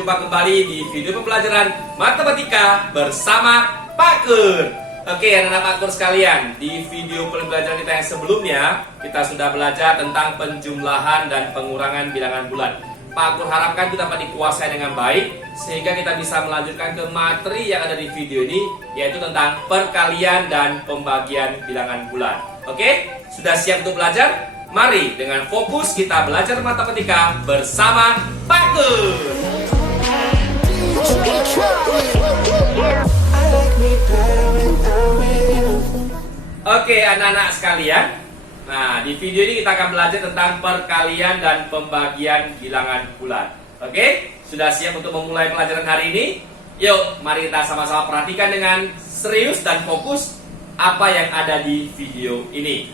berjumpa kembali di video pembelajaran matematika bersama Pak Kur. Oke, anak-anak Pak Kur sekalian, di video pembelajaran kita yang sebelumnya, kita sudah belajar tentang penjumlahan dan pengurangan bilangan bulan. Pak Kur harapkan kita dapat dikuasai dengan baik, sehingga kita bisa melanjutkan ke materi yang ada di video ini, yaitu tentang perkalian dan pembagian bilangan bulan. Oke, sudah siap untuk belajar? Mari dengan fokus kita belajar matematika bersama Pak Kur. Oke anak-anak sekalian, nah di video ini kita akan belajar tentang perkalian dan pembagian bilangan bulan. Oke, sudah siap untuk memulai pelajaran hari ini? Yuk, mari kita sama-sama perhatikan dengan serius dan fokus apa yang ada di video ini.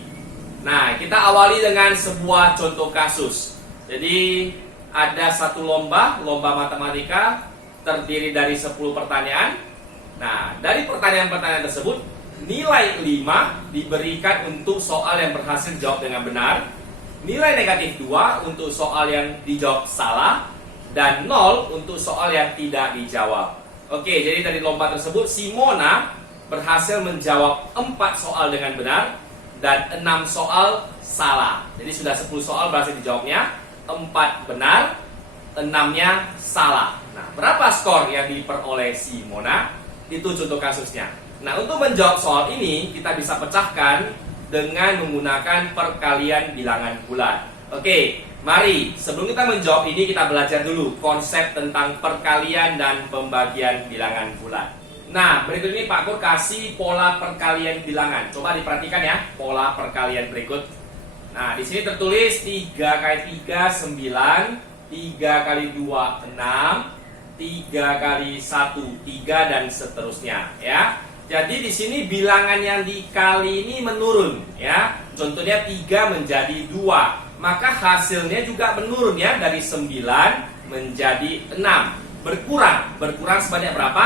Nah, kita awali dengan sebuah contoh kasus. Jadi, ada satu lomba matematika terdiri dari 10 pertanyaan. Nah, dari pertanyaan-pertanyaan tersebut, nilai 5 diberikan untuk soal yang berhasil dijawab dengan benar, nilai negatif 2 untuk soal yang dijawab salah, dan 0 untuk soal yang tidak dijawab. Oke, jadi dari lomba tersebut, Simona berhasil menjawab 4 soal dengan benar, dan 6 soal salah. Jadi sudah 10 soal berhasil dijawabnya, 4 benar, 6-nya salah. Nah, berapa skor yang diperoleh Simona? Itu contoh kasusnya. Nah, untuk menjawab soal ini, kita bisa pecahkan dengan menggunakan perkalian bilangan bulan. Oke, mari sebelum kita menjawab ini, kita belajar dulu konsep tentang perkalian dan pembagian bilangan bulan. Nah, berikut ini Pak Kur kasih pola perkalian bilangan. Coba diperhatikan ya, pola perkalian berikut. Nah, di sini tertulis 3 kali 3, 9, 3 kali 2, 6, 3 kali 1, 3, dan seterusnya ya. Jadi di sini bilangan yang dikali ini menurun ya. Contohnya 3 menjadi 2. Maka hasilnya juga menurun ya, dari 9 menjadi 6. Berkurang sebanyak berapa?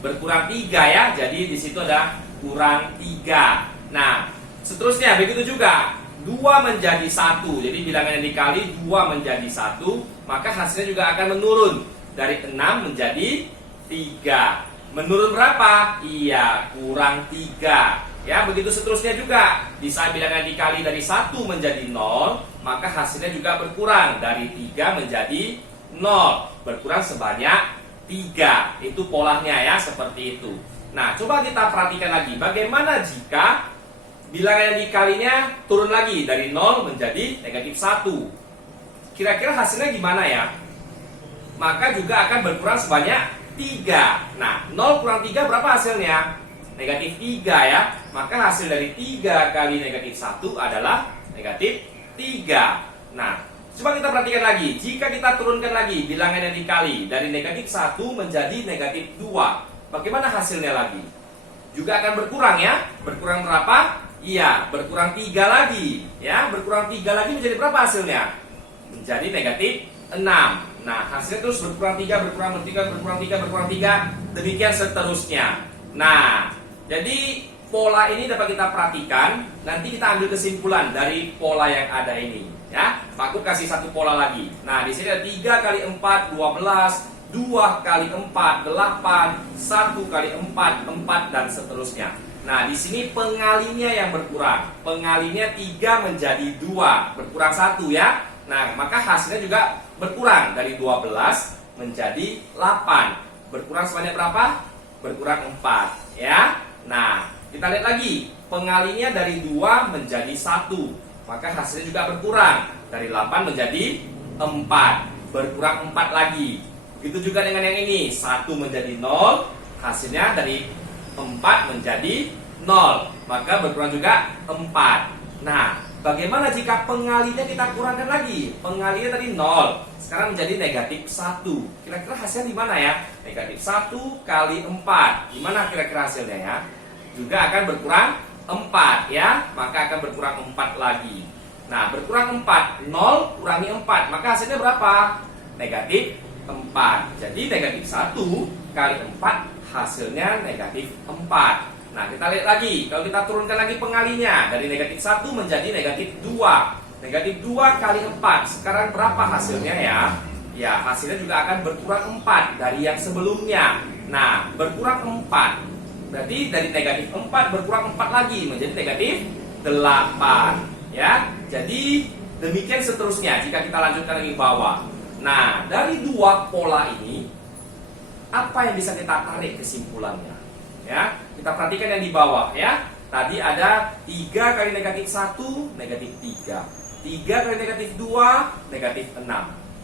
Berkurang 3 ya, jadi di situ ada kurang 3. Nah, seterusnya begitu juga 2 menjadi 1. Jadi bilangan yang dikali 2 menjadi 1, maka hasilnya juga akan menurun dari 6 menjadi 3. Menurun berapa? Iya, kurang 3. Ya, begitu seterusnya juga. Di saat bilangan dikali dari 1 menjadi 0, maka hasilnya juga berkurang dari 3 menjadi 0. Berkurang sebanyak 3, itu polanya ya, seperti itu. Nah, coba kita perhatikan lagi, bagaimana jika bilangan yang dikalinya turun lagi dari 0 menjadi negatif 1. Kira-kira hasilnya gimana ya? Maka juga akan berkurang sebanyak 3. Nah, 0 kurang 3 berapa hasilnya? Negatif 3 ya. Maka hasil dari 3 kali negatif 1 adalah negatif 3. Nah, coba kita perhatikan lagi, jika kita turunkan lagi bilangan yang dikali dari negatif 1 menjadi negatif 2, bagaimana hasilnya lagi? Juga akan berkurang ya. Berkurang berapa? Iya, berkurang 3 lagi ya. Berkurang 3 lagi menjadi berapa hasilnya? Menjadi negatif 6. Nah, hasilnya terus berkurang 3, berkurang 3, berkurang 3, berkurang 3, demikian seterusnya. Nah, jadi pola ini dapat kita perhatikan. Nanti kita ambil kesimpulan dari pola yang ada ini ya. Pak Kur kasih satu pola lagi. Nah, di sini ada 3 kali 4, 12, 2 kali 4, 8, 1 kali 4, 4, dan seterusnya. Nah, di sini pengalinya yang berkurang. Pengalinya 3 menjadi 2, berkurang 1 ya. Nah, maka hasilnya juga berkurang dari 12 menjadi 8. Berkurang sebanyak berapa? Berkurang 4 ya. Nah, kita lihat lagi. Pengalinya dari 2 menjadi 1. Maka hasilnya juga berkurang dari 8 menjadi 4. Berkurang 4 lagi. Begitu juga dengan yang ini. 1 menjadi 0. Hasilnya dari 4 menjadi 0. Maka berkurang juga 4. Nah, bagaimana jika pengalinya kita kurangkan lagi? Pengalinya tadi 0. Sekarang menjadi negatif 1. Kira-kira hasilnya di mana ya? Negatif 1 kali 4. Gimana kira-kira hasilnya ya? Juga akan berkurang 4 ya, maka akan berkurang 4 lagi. Nah, berkurang 4, 0 kurangi 4, maka hasilnya berapa? Negatif 4. Jadi negatif 1 kali 4 hasilnya negatif 4. Nah, kita lihat lagi, kalau kita turunkan lagi pengalinya dari negatif 1 menjadi negatif 2. Negatif 2 kali 4, sekarang berapa hasilnya ya? ya hasilnya juga akan berkurang 4 dari yang sebelumnya. Nah, berkurang 4. Berarti dari negatif 4 berkurang 4 lagi menjadi negatif 8. Ya, jadi demikian seterusnya jika kita lanjutkan lagi ke bawah. Nah, dari dua pola ini, apa yang bisa kita tarik kesimpulannya? Ya, kita perhatikan yang di bawah ya. Tadi ada 3 kali negatif 1, negatif 3. 3 kali negatif 2, negatif 6.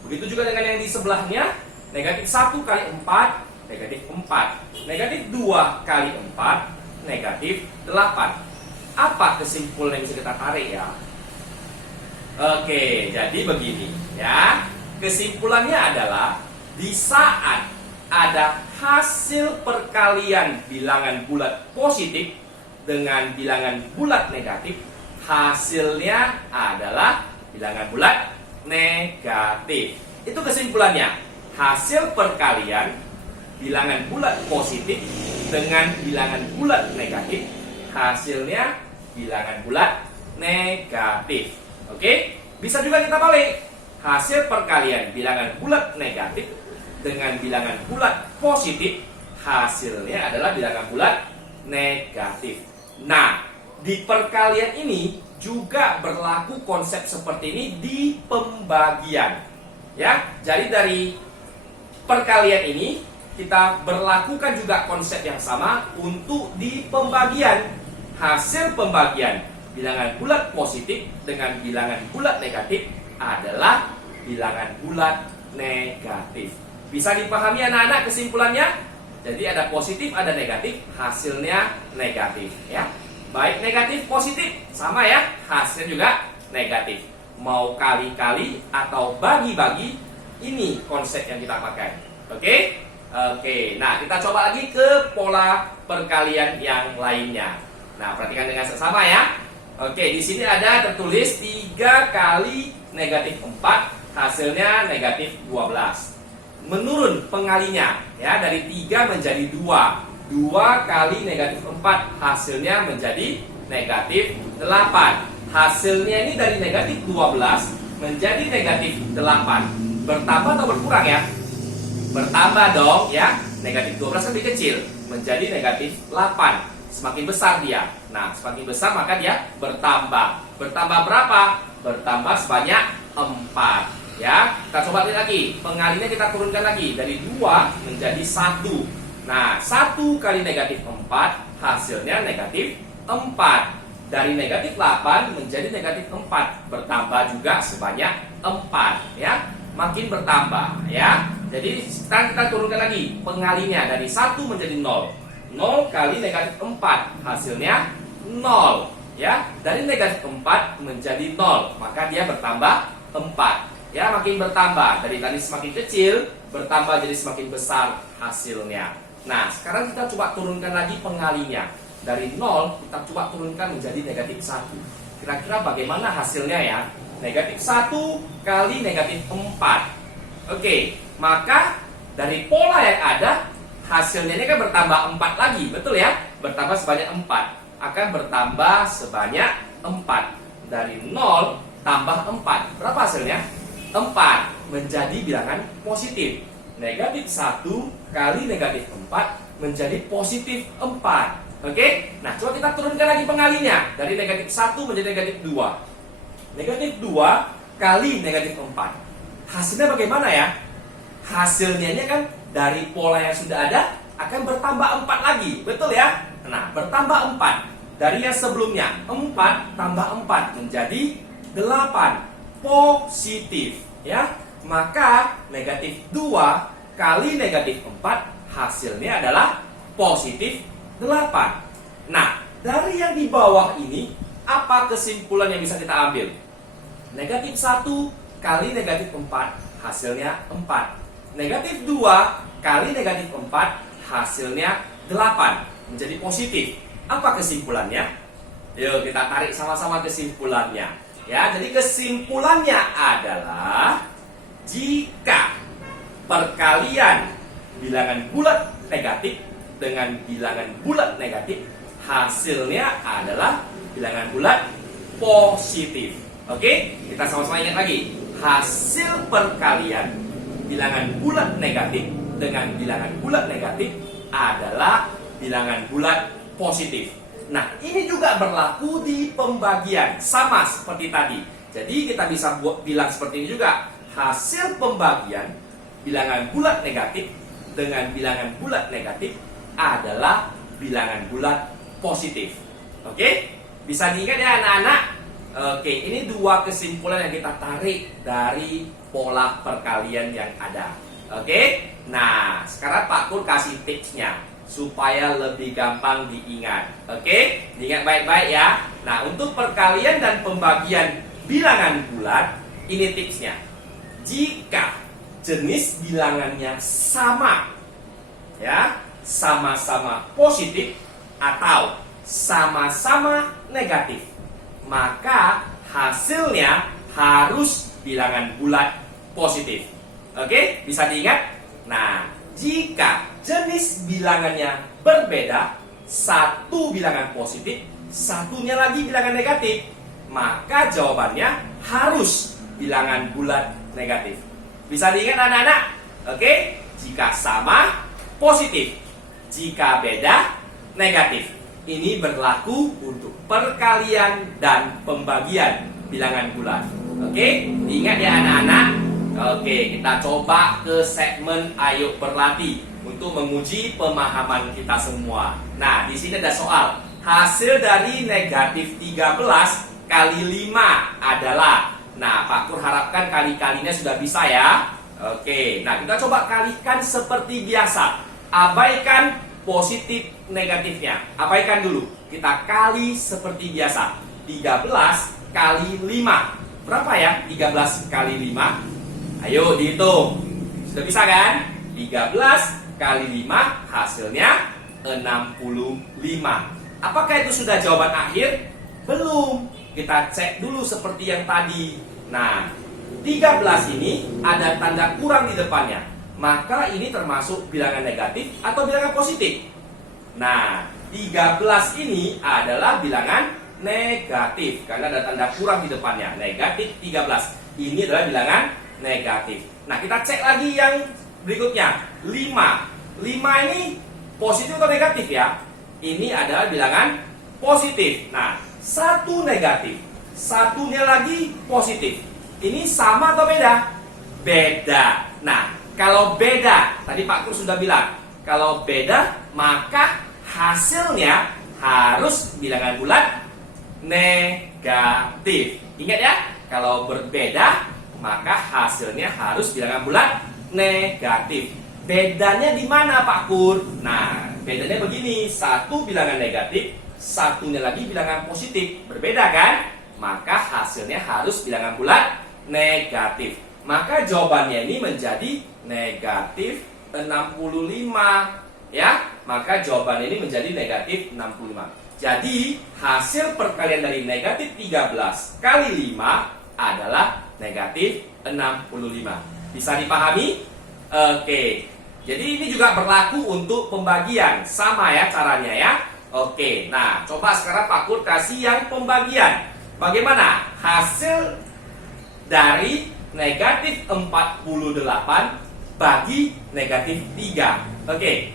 Begitu juga dengan yang di sebelahnya, negatif 1 kali 4, negatif 4. Negatif 2 kali 4, negatif 8. Apa kesimpulan yang bisa kita tarik ya? Oke, jadi begini ya. Kesimpulannya adalah di saat ada hasil perkalian bilangan bulat positif dengan bilangan bulat negatif, hasilnya adalah bilangan bulat negatif. Itu kesimpulannya. Hasil perkalian bilangan bulat positif dengan bilangan bulat negatif, hasilnya bilangan bulat negatif. Oke? Bisa juga kita balik. Hasil perkalian bilangan bulat negatif dengan bilangan bulat positif, hasilnya adalah bilangan bulat negatif. Nah, di perkalian ini juga berlaku konsep seperti ini di pembagian. Ya, jadi dari perkalian ini kita berlakukan juga konsep yang sama untuk di pembagian. Hasil pembagian bilangan bulat positif dengan bilangan bulat negatif adalah bilangan bulat negatif. Bisa dipahami anak-anak kesimpulannya? Jadi ada positif, ada negatif, hasilnya negatif ya. Baik negatif positif sama ya, hasilnya juga negatif. Mau kali-kali atau bagi-bagi, ini konsep yang kita pakai. Oke? Oke. Nah, kita coba lagi ke pola perkalian yang lainnya. Nah, perhatikan dengan seksama ya. Oke, di sini ada tertulis 3 kali negatif 4, hasilnya negatif 12. Menurun pengalinya ya, dari 3 menjadi 2. 2 kali negatif 4, hasilnya menjadi negatif 8. Hasilnya ini dari negatif 12 menjadi negatif 8. Bertambah atau berkurang ya? Bertambah dong ya. Negatif 12 kan lebih kecil, menjadi negatif 8. Semakin besar dia. Nah, semakin besar maka dia bertambah. Bertambah berapa? Bertambah sebanyak 4. Ya, kita coba lihat lagi. Pengalinya kita turunkan lagi dari 2 menjadi 1. Nah, 1 kali negatif 4, hasilnya negatif 4. Dari negatif 8 menjadi negatif 4. Bertambah juga sebanyak 4. Ya, makin bertambah. Ya, jadi sekarang kita turunkan lagi. Pengalinya dari 1 menjadi 0. 0 kali negatif 4, hasilnya 0. Ya, dari negatif 4 menjadi 0, maka dia bertambah 4. Ya, makin bertambah. Dari tadi semakin kecil, bertambah jadi semakin besar hasilnya. Nah, sekarang kita coba turunkan lagi pengalinya. Dari 0, kita coba turunkan menjadi negatif 1. Kira-kira bagaimana hasilnya ya? Negatif 1 kali negatif 4. Oke, maka dari pola yang ada, hasilnya ini kan bertambah 4 lagi. Betul ya? Bertambah sebanyak 4. Akan bertambah sebanyak 4. Dari 0 tambah 4. Berapa hasilnya? 4 menjadi bilangan positif. Negatif 1 kali negatif 4 menjadi positif 4. Oke? Nah, coba kita turunkan lagi pengalinya. Dari negatif 1 menjadi negatif 2. Negatif 2 kali negatif 4. Hasilnya bagaimana ya? Hasilnya ini kan dari pola yang sudah ada akan bertambah 4 lagi. Betul ya? Nah, bertambah 4. Dari yang sebelumnya 4 tambah 4 menjadi 8. Positif ya, maka negatif 2 kali negatif 4 hasilnya adalah positif 8. Nah, dari yang di bawah ini apa kesimpulan yang bisa kita ambil? Negatif 1 kali negatif 4 hasilnya 4. Negatif 2 kali negatif 4 hasilnya 8, menjadi positif. Apa kesimpulannya? Yuk kita tarik sama-sama kesimpulannya. Ya, jadi kesimpulannya adalah jika perkalian bilangan bulat negatif dengan bilangan bulat negatif, hasilnya adalah bilangan bulat positif. Oke, kita sama-sama ingat lagi. Hasil perkalian bilangan bulat negatif dengan bilangan bulat negatif adalah bilangan bulat positif. Nah, ini juga berlaku di pembagian, sama seperti tadi. Jadi kita bisa bilang seperti ini juga. Hasil pembagian bilangan bulat negatif dengan bilangan bulat negatif adalah bilangan bulat positif. Oke? Bisa diingat ya anak-anak? Oke, ini dua kesimpulan yang kita tarik dari pola perkalian yang ada. Oke? Nah, sekarang Pak Kur kasih tipsnya supaya lebih gampang diingat. Oke? Diingat baik-baik ya. Nah, untuk perkalian dan pembagian bilangan bulat, ini tipsnya. Jika jenis bilangannya sama, ya, sama-sama positif atau sama-sama negatif, maka hasilnya harus bilangan bulat positif. Oke, bisa diingat? Nah, jika jenis bilangannya berbeda, satu bilangan positif, satunya lagi bilangan negatif, maka jawabannya harus bilangan bulat negatif. Bisa diingat anak-anak? Oke, jika sama, positif. Jika beda, negatif. Ini berlaku untuk perkalian dan pembagian bilangan bulat. Oke, diingat ya anak-anak? Oke, kita coba ke segmen Ayo Berlatih untuk menguji pemahaman kita semua. Nah, di sini ada soal. Hasil dari negatif 13 kali 5 adalah. Nah, Pak Kur harapkan kali-kalinya sudah bisa ya. Oke, nah kita coba kalikan seperti biasa. Abaikan positif negatifnya. Abaikan dulu. Kita kali seperti biasa. 13 kali 5. Berapa ya 13 kali 5? Ayo dihitung. Sudah bisa kan? 13 kali 5 hasilnya 65. Apakah itu sudah jawaban akhir? Belum. Kita cek dulu seperti yang tadi. Nah, 13 ini ada tanda kurang di depannya. Maka ini termasuk bilangan negatif atau bilangan positif? Nah, 13 ini adalah bilangan negatif karena ada tanda kurang di depannya. Negatif 13. Ini adalah bilangan negatif. Nah, kita cek lagi yang berikutnya. 5. 5 ini positif atau negatif ya? Ini adalah bilangan positif. Nah, satu negatif, satunya lagi positif. Ini sama atau beda? Beda. Nah, kalau beda, tadi Pak Kur sudah bilang, kalau beda maka hasilnya harus bilangan bulat negatif. Ingat ya, kalau berbeda maka hasilnya harus bilangan bulat negatif. Bedanya di mana Pak Kur? Nah, bedanya begini, satu bilangan negatif, satunya lagi bilangan positif. Berbeda kan? Maka hasilnya harus bilangan bulat negatif. Maka jawabannya ini menjadi negatif 65. Ya, maka jawabannya ini menjadi negatif 65. Jadi, hasil perkalian dari negatif 13 kali 5 adalah negatif 65. Bisa dipahami? Oke. Jadi ini juga berlaku untuk pembagian. Sama ya caranya ya. Oke. Nah, coba sekarang Pak Kur kasih yang pembagian. Bagaimana hasil dari negatif 48 bagi negatif 3? Oke.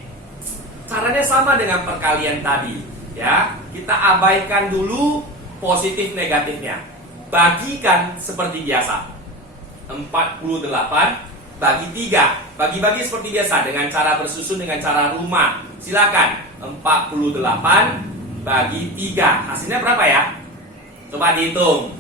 Caranya sama dengan perkalian tadi. Ya, kita abaikan dulu positif negatifnya. Bagikan seperti biasa. 48 bagi 3. Bagi-bagi seperti biasa dengan cara bersusun, dengan cara rumah. Silakan. 48 bagi 3. Hasilnya berapa ya? Coba dihitung.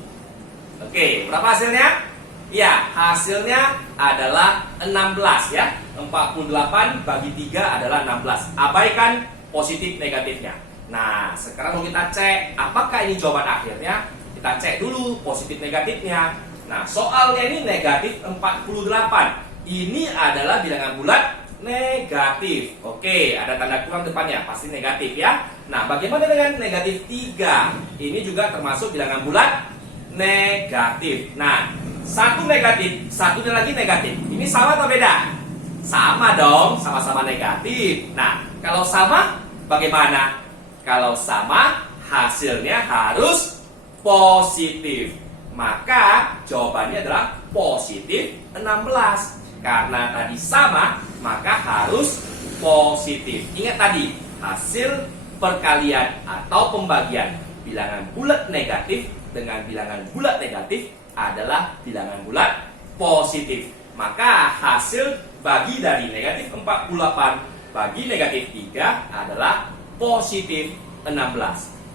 Oke, berapa hasilnya? Ya, hasilnya adalah 16 ya. 48 bagi 3 adalah 16. Abaikan positif negatifnya. Nah, sekarang mau kita cek apakah ini jawaban akhirnya. Kita cek dulu positif negatifnya. Nah, soalnya ini negatif 48. Ini adalah bilangan bulat negatif. Oke, ada tanda kurang depannya, pasti negatif ya. Nah, bagaimana dengan negatif 3? Ini juga termasuk bilangan bulat negatif. Nah, satu negatif, satunya lagi negatif. Ini sama atau beda? Sama dong, sama-sama negatif. Nah, kalau sama, bagaimana? Kalau sama, hasilnya harus positif. Maka jawabannya adalah positif 16. Karena tadi sama, maka harus positif. Ingat tadi, hasil perkalian atau pembagian bilangan bulat negatif dengan bilangan bulat negatif adalah bilangan bulat positif. Maka hasil bagi dari negatif 48 bagi negatif 3 adalah positif 16.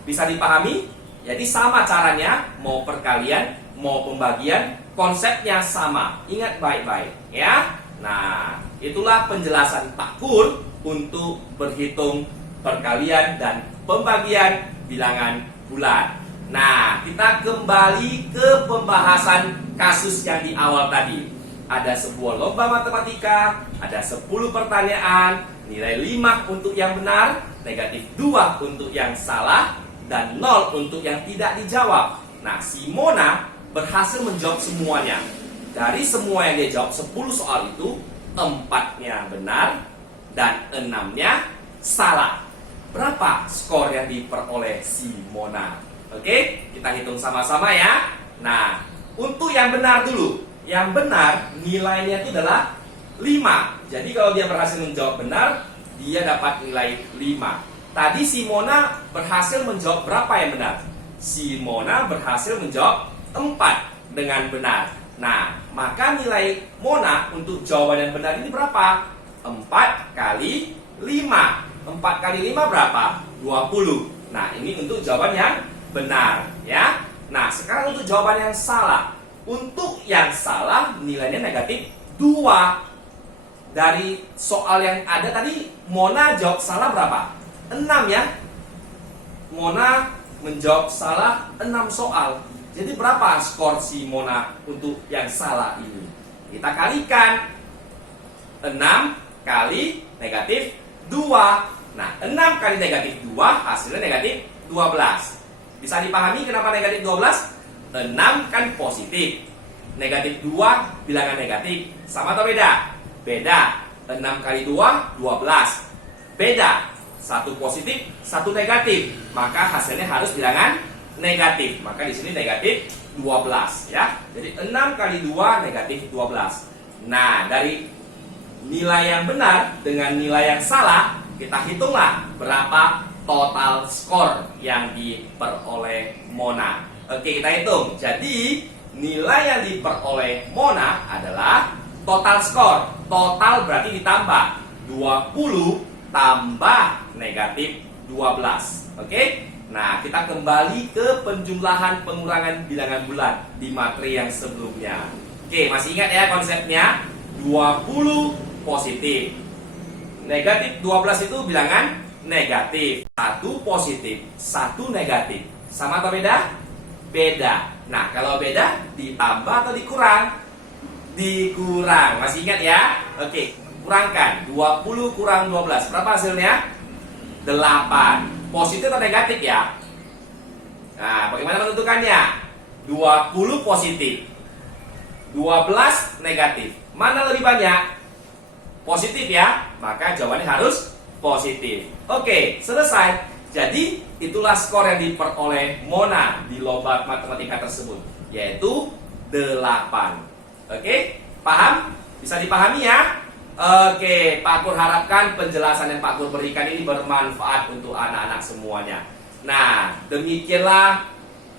Bisa dipahami? Jadi sama caranya, mau perkalian, mau pembagian, konsepnya sama. Ingat baik-baik ya. Nah, itulah penjelasan Pak Kur untuk berhitung perkalian dan pembagian bilangan bulat. Nah, kita kembali ke pembahasan kasus yang di awal tadi. Ada sebuah lomba matematika, ada 10 pertanyaan, nilai 5 untuk yang benar, negatif 2 untuk yang salah, dan 0 untuk yang tidak dijawab. Nah, si Mona berhasil menjawab semuanya. Dari semua yang dia jawab 10 soal itu, 4-nya benar dan 6-nya salah. Berapa skor yang diperoleh si Mona? Oke, kita hitung sama-sama ya. Nah, untuk yang benar dulu. Yang benar nilainya itu adalah 5. Jadi kalau dia berhasil menjawab benar, dia dapat nilai 5. Tadi si Mona berhasil menjawab berapa yang benar? Si Mona berhasil menjawab 4 dengan benar. Nah, maka nilai Mona untuk jawaban yang benar ini berapa? 4 kali 5. 4 kali 5 berapa? 20. Nah, ini untuk jawaban yang benar ya. Nah, sekarang untuk jawaban yang salah. Untuk yang salah nilainya negatif 2. Dari soal yang ada tadi, Mona jawab salah berapa? 6 ya. Mona menjawab salah 6 soal. Jadi berapa skor si Mona untuk yang salah ini? Kita kalikan. 6 kali negatif 2. Nah, 6 kali negatif 2 hasilnya negatif 12. Bisa dipahami kenapa negatif 12? 6 kan positif. Negatif 2 bilangan negatif. Sama atau beda? Beda. 6 kali 2, 12. Beda. 1 positif, 1 negatif. Maka hasilnya harus bilangan negatif. Maka di sini negatif 12 ya. Jadi 6 kali 2 negatif 12. Nah, dari nilai yang benar dengan nilai yang salah, kita hitunglah berapa total skor yang diperoleh Mona. Oke, kita hitung. Jadi nilai yang diperoleh Mona adalah total skor. Total berarti ditambah 20 tambah negatif 12. Oke? Nah, kita kembali ke penjumlahan pengurangan bilangan bulat di materi yang sebelumnya. Oke, masih ingat ya konsepnya? 20 positif. Negatif 12 itu bilangan negatif. 1 positif, 1 negatif. Sama atau beda? Beda. Nah, kalau beda ditambah atau dikurang? Dikurang. Masih ingat ya? Oke, kurangkan 20 kurang 12. Berapa hasilnya? 8. Positif atau negatif ya? Nah, bagaimana menentukannya? 20 positif, 12 negatif. Mana lebih banyak? Positif ya? Maka jawabannya harus positif. Oke, selesai. Jadi, itulah skor yang diperoleh Mona di lomba matematika tersebut, yaitu 8. Oke, paham? Bisa dipahami ya? Oke, Pak Kur harapkan penjelasan yang Pak Kur berikan ini bermanfaat untuk anak-anak semuanya. Nah, demikianlah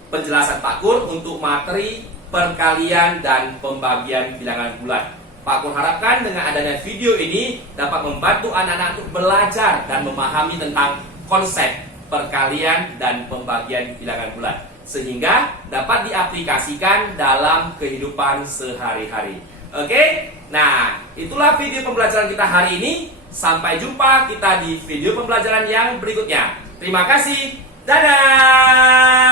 penjelasan Pak Kur untuk materi perkalian dan pembagian bilangan bulat. Pak Kur harapkan dengan adanya video ini dapat membantu anak-anak untuk belajar dan memahami tentang konsep perkalian dan pembagian bilangan bulat, sehingga dapat diaplikasikan dalam kehidupan sehari-hari. Oke? Nah, itulah video pembelajaran kita hari ini. Sampai jumpa kita di video pembelajaran yang berikutnya. Terima kasih. Dadah!